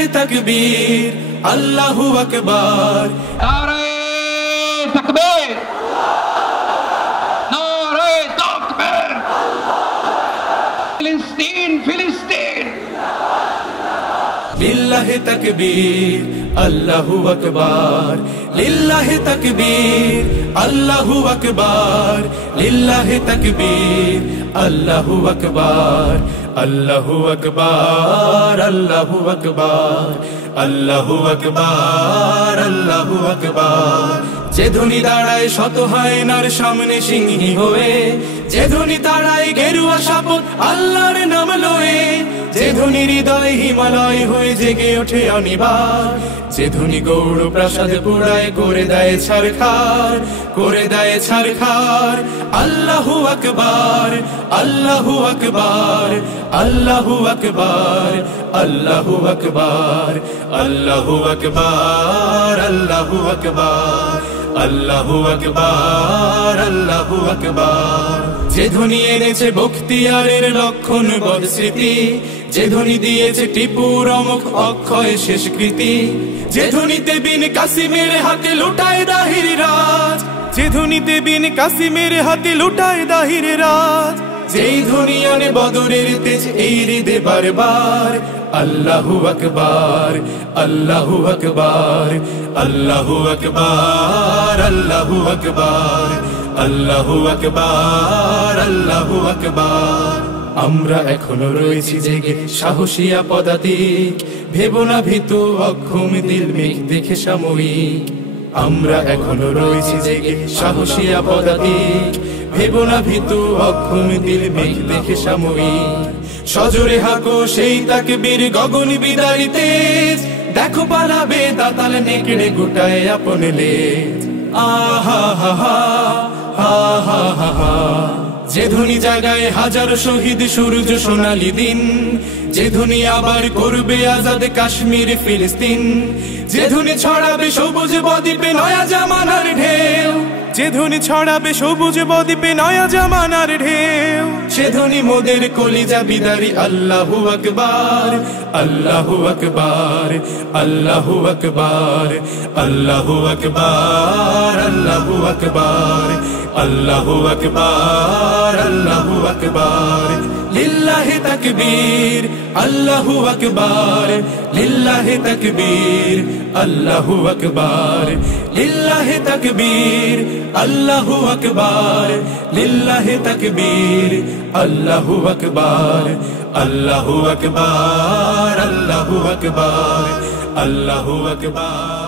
লিল্লাহি তাকবীর, আল্লাহু আকবার। নারে তাকবীর, নারে তাকবীর। ফিলিস্তিন ফিলিস্তিন। লিল্লাহি তাকবীর, আল্লাহু আকবার। লিল্লাহি তাকবীর, আল্লাহু আকবার। লিল্লাহি তাকবীর, আল্লাহু আকবার। আল্লাহু আকবার, আল্লাহু আকবার। আল্লাহু আকবার, আল্লাহু আকবার। যে ধ্বনি দাঁড়ায় শত হায়নার সামনে সিংহী হয়ে, যে ধ্বনি দাঁড়ায় গেরুয়া শপথ আল্লাহর নাম লয়ে, যে ধ্বনি হৃদয় হিমালয় হয়ে জেগে ওঠে অনিবার, যে ধ্বনি গৌড় প্রাসাদ পুরায় করে দেয় ছারখার, করে দেয় ছারখার। আল্লাহু আকবার, আল্লাহু আকবার। আল্লাহু আকবার, আল্লাহু আকবার। আল্লাহু আকবার, আল্লাহু আকবার। আল্লাহু আকবার, আল্লাহু আকবার। যে ধ্বনি এনেছে বখতিয়ারের লক্ষণ বদ স্মৃতি, যে ধ্বনি দিয়েছে টিপুর অমুখ অক্ষয় শেষকৃতি, যে ধ্বনিতে বিন কাসিমের হাতে লুটায় দাহির রাজ, যে ধ্বনিতে বিন কাসিমের হাতে লুটায় দাহির রাজ, যেই ধ্বনি আনে বদরের তেজ এই হৃদে বারবার। আল্লাহু আকবার, আল্লাহু আকবার। আল্লাহু আকবার, আল্লাহু আকবার। আল্লাহু আকবার, আল্লাহু আকবার। আমরা এখনো রয়েছি জেগে সাহসিয়া পদাতিক, ভেবো না ভীতু অক্ষম দিল মেঘ দেখে সাময়িক। আমরা এখনো রয়েছি জেগে সাহসিয়া পদাতিক, ভেবো না ভীতু অক্ষম দিল মেঘ দেখে সাময়িক। সজোরে হাঁকো সেই তাকবীর গগন বিদারী তেজ, দেখো পালাবে দাতাল নেকড়ে গোটায় আপন লেজ। আহা হা হা, হা হা হা হা। যে ধ্বনি জাগায় হাজার শহীদ সূর্য সোনালী দিন, যে ধ্বনি আবার করবে আজাদ কাশ্মীর ফিলিস্তিন, যে ধ্বনি ছড়াবে সবুজ বদ্বীপে নয়া জামানার ঢেউ, যে ধ্বনি ছড়াবে সবুজ বদ্বীপে নয়া জামানার ঢেউ, সে ধ্বনি মোদের কলিজা বিদারি। আল্লাহু আকবার, আল্লাহু আকবার। আল্লাহু আকবার, আল্লাহু আকবার। আল্লাহু আকবার, আল্লাহু আকবার। আল্লাহু আকবার। লিল্লাহি তাকবীর, আল্লাহু আকবার। লিল্লাহি তাকবীর, আল্লাহু আকবার। লিল্লাহি তাকবীর, আল্লাহু আকবার। লিল্লাহি তাকবীর, আল্লাহু আকবার। আল্লাহু আকবার, আল্লাহু আকবার। আল্লাহু আকবার।